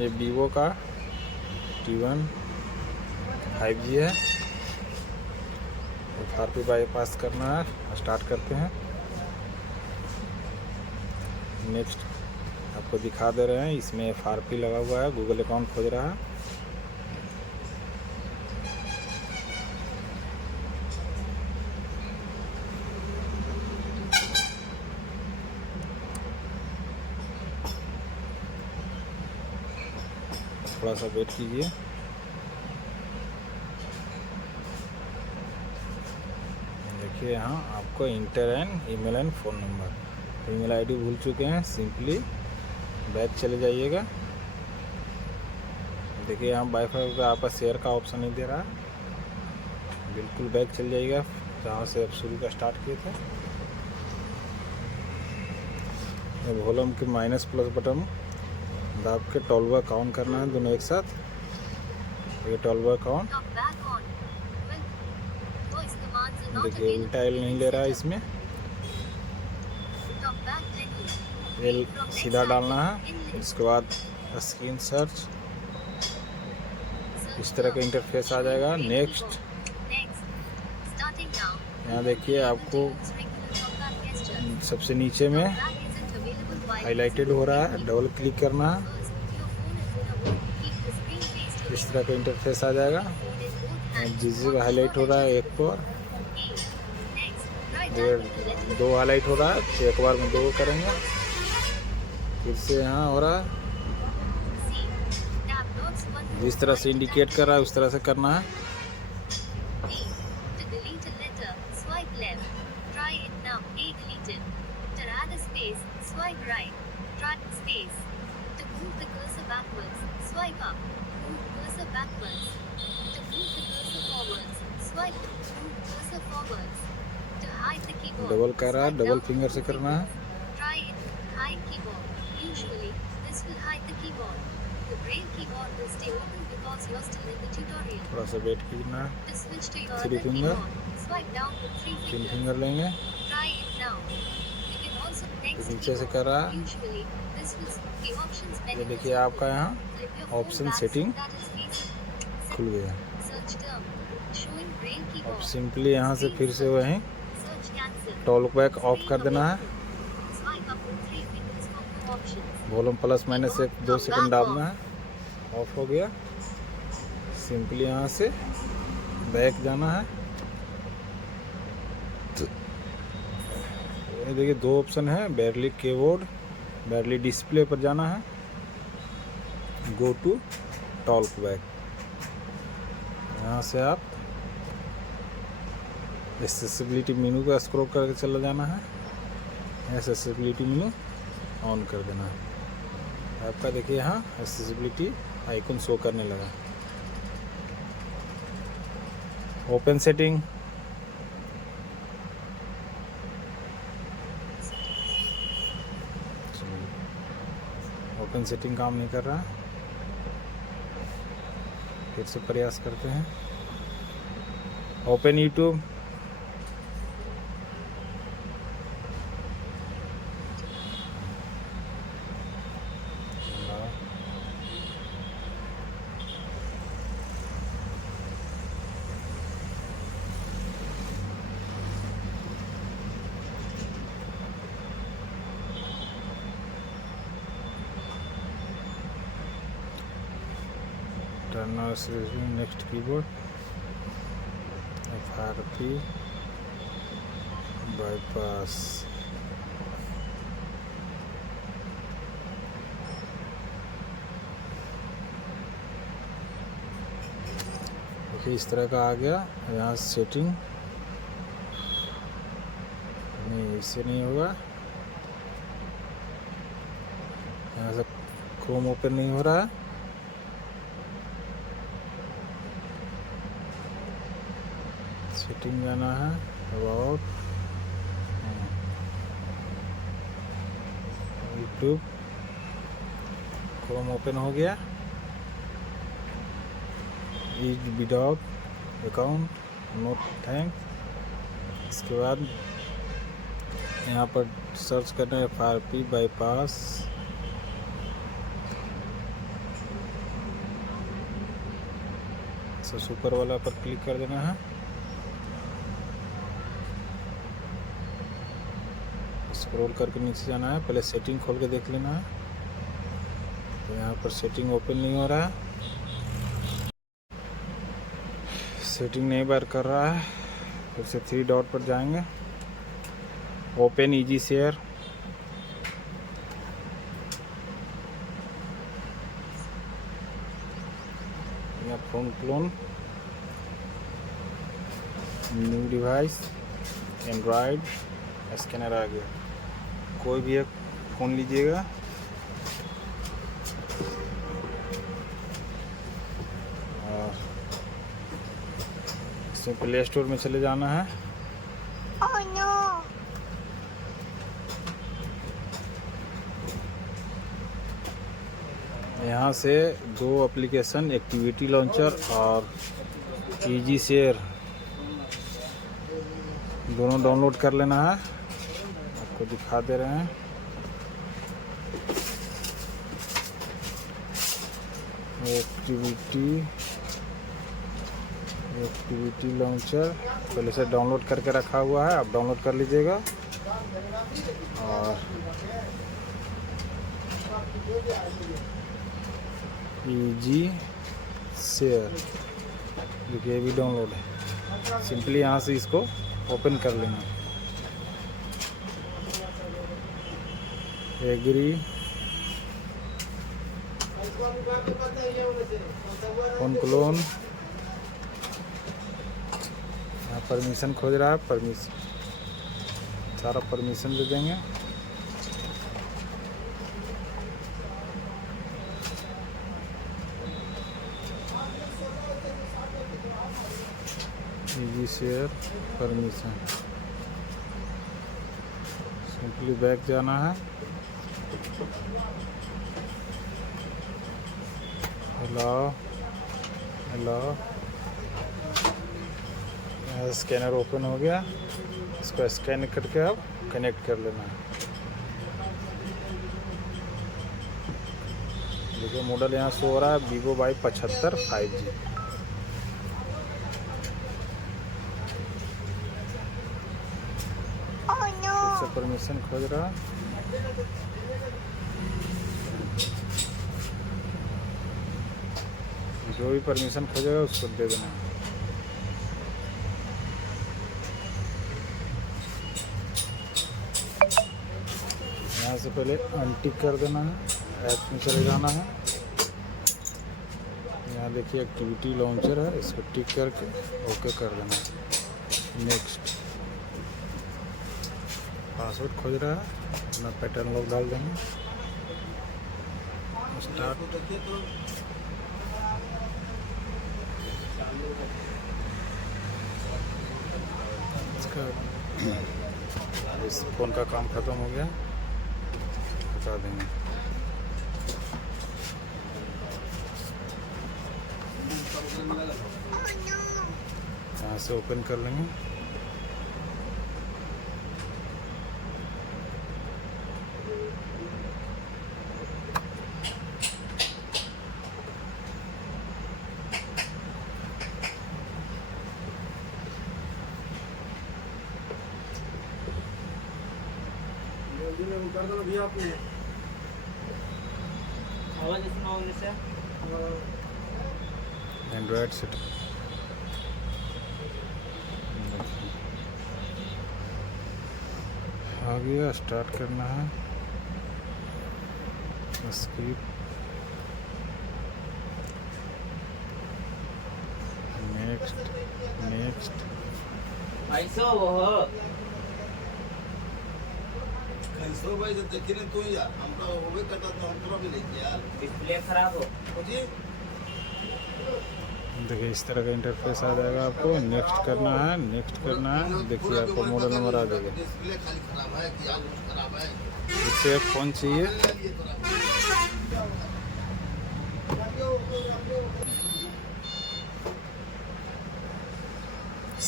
ये वीवो का T1 5G है। FRP बाईपास करना है, स्टार्ट करते हैं। नेक्स्ट आपको दिखा दे रहे हैं, इसमें FRP लगा हुआ है, गूगल अकाउंट खोज रहा है। थोड़ा सा वेट कीजिए। देखिए यहाँ आपको inter and email and phone number, email ID भूल चुके हैं, सिंपली बैक चले जाइएगा। देखिए यहाँ वाईफाई का आपका शेयर का ऑप्शन नहीं दे रहा, बिल्कुल बैक चल जाइएगा जहाँ से आप शुरू का स्टार्ट किए थे। वॉल्यूम के माइनस प्लस बटन दाब के टॉलवर काउंट करना है, दोनों एक साथ। ये टॉलवर काउंट देखिए उल्टा एल नहीं ले रहा है, इसमें एल सीधा डालना है। उसके बाद स्क्रीन सर्च, इस तरह का इंटरफेस आ जाएगा। नेक्स्ट यहाँ देखिए आपको सबसे नीचे में हाईलाइटेड हो रहा है, डबल क्लिक करना है, इस तरह का इंटरफेस आ जाएगा। जिस जगह हाईलाइट हो रहा है एक पर दो हाईलाइट हो रहा है, तो एक बार में दो करेंगे। फिर से यहाँ हो रहा है, जिस तरह से इंडिकेट कर रहा है उस तरह से करना है। डबल कर रहा है, डबल फिंगर से करना है। थोड़ा सा वेट कीजिए, 3 फिंगर, 3 फिंगर लेंगे। तो नीचे से कर रहा है, ये देखिए आपका यहाँ ऑप्शन सेटिंग खुल गया। अब सिंपली यहाँ से फिर से वहीं टॉक बैक ऑफ कर देना है। वॉल्यूम प्लस माइनस 1-2 सेकंड दाबना है, ऑफ हो गया। सिंपली यहाँ से बैक जाना है। तो ये देखिए 2 ऑप्शन है, बैरली कीबोर्ड, बैरली डिस्प्ले पर जाना है, गो टू टॉक बैक। यहाँ से आप एक्सेसिबिलिटी मेनू का स्क्रॉल करके चला जाना है, एक्सेसिबिलिटी मेनू ऑन कर देना है। आपका देखिए यहाँ एक्सेसिबिलिटी आइकन शो करने लगा। ओपन सेटिंग, ओपन सेटिंग काम नहीं कर रहा, फिर से प्रयास करते हैं। Open YouTube, Turner next keyboard, FRP bypass. देखिए इस तरह का आ गया। यहाँ सेटिंग नहीं, इससे नहीं होगा। यहाँ से क्रोम ओपन नहीं हो रहा है। सेटिंग जाना है, अबाउट, यूट्यूब, क्रोम ओपन हो गया। Is without account, no thank. इसके बाद यहाँ पर सर्च करना है FRP बाईपास, सबसे ऊपर वाला पर क्लिक कर देना है। स्क्रॉल करके नीचे जाना है, पहले सेटिंग खोल के देख लेना है। तो यहाँ पर सेटिंग ओपन नहीं हो रहा है, सेटिंग नहीं बार कर रहा है। फिर से 3 डॉट पर जाएंगे, ओपन ईजी शेयर, या phone clone, new device, android, scanner आ गया। कोई भी एक फ़ोन लीजिएगा, और इसमें प्ले स्टोर में चले जाना है। Oh no! यहाँ से 2 एप्लीकेशन, एक्टिविटी लॉन्चर और ईजी शेयर, दोनों डाउनलोड कर लेना है। आपको दिखा दे रहे हैं। एक्टिविटी लॉन्चर पहले से डाउनलोड करके रखा हुआ है, आप डाउनलोड कर लीजिएगा। और ईजी शेयर, देखिए ये भी डाउनलोड है। सिंपली यहाँ से इसको ओपन कर लेना, एग्री, फोन क्लोन, यहाँ परमिशन खोज रहा है, परमिशन, सारा परमिशन दे देंगे। Easy share permission, simply back जाना है। हेलो हेलो, स्कैनर ओपन हो गया, इसको स्कैन करके अब कनेक्ट कर लेना है। देखिए मॉडल यहाँ शो हो रहा है, Vivo Y75 5G। Oh no! Permission खोज रहा है, जो भी परमिशन खोजेगा उसको दे देना है। यहाँ से पहले अनटिक कर देना है, ऐप में चले जाना है। यहाँ देखिए एक्टिविटी लॉन्चर है, इसको टिक करके ओके कर देना है। नेक्स्ट, पासवर्ड खोज रहा है, अपना पैटर्न लॉक डाल देंगे। स्टार्ट, इसका इस फ़ोन का काम ख़त्म हो गया, हटा देंगे। यहाँ से ओपन कर लेंगे। कर दो भैया आपने आवाज सुनाओ जैसे एंड्रॉयड सेट आ गया, स्टार्ट करना है। स्क्रिप्ट, नेक्स्ट नेक्स्ट, ऐसा वो कैसे भाई जब देखी नहीं तू यार, हमका होवे करता तो हम पूरा भी लेके यार डिस्प्ले खराब हो जी। देखिए इस तरह का इंटरफेस आ जाएगा। आपको नेक्स्ट करना है, नेक्स्ट करना है। देखिए आपको मॉडल नंबर आ जाएगा। डिस्प्ले खाली खराब है कि यार खराब है, इससे फ़ोन चाहिए,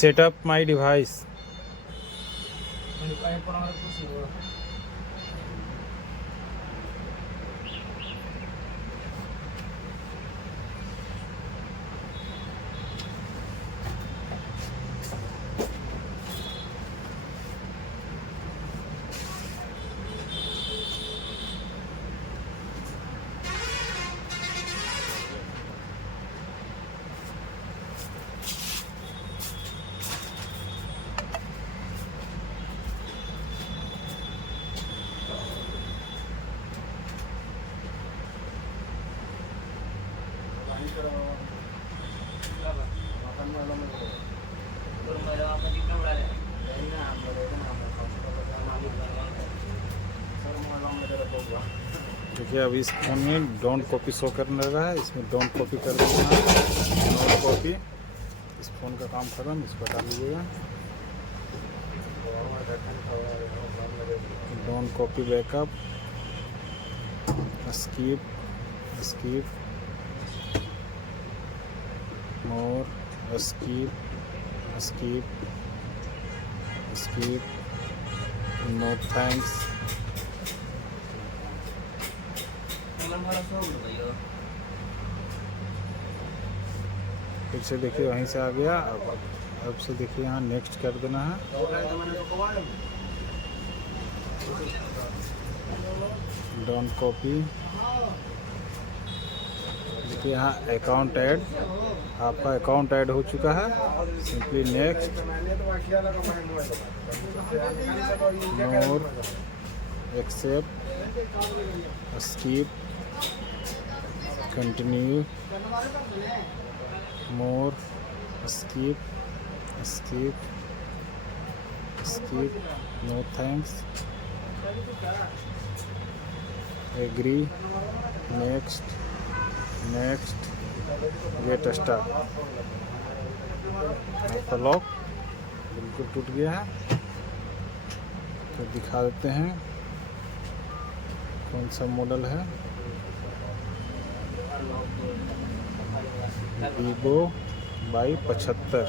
सेटअप माय डिवाइस। देखिए अभी इस फोन में डोंट कॉपी शो करने लगा है, इसमें डोंट कॉपी कर देना है। नोट कॉपी, इस फोन का काम खत्म, इसको हटा लीजिएगा। Don't copy backup, skip, skip, more, skip, skip, skip, no thanks. फिर से देखिए वहीं से आ गया। अब से देखिए यहाँ नेक्स्ट कर देना है। डोंट कॉपी, देखिए यहाँ अकाउंट ऐड, आपका अकाउंट ऐड हो चुका है। Simply next, more, accept, skip, continue, more, skip, skip, skip, no thanks, agree, next, next, get start. आपका लॉक बिल्कुल टूट गया है। तो दिखा देते हैं कौन सा मॉडल है। Vivo Y75।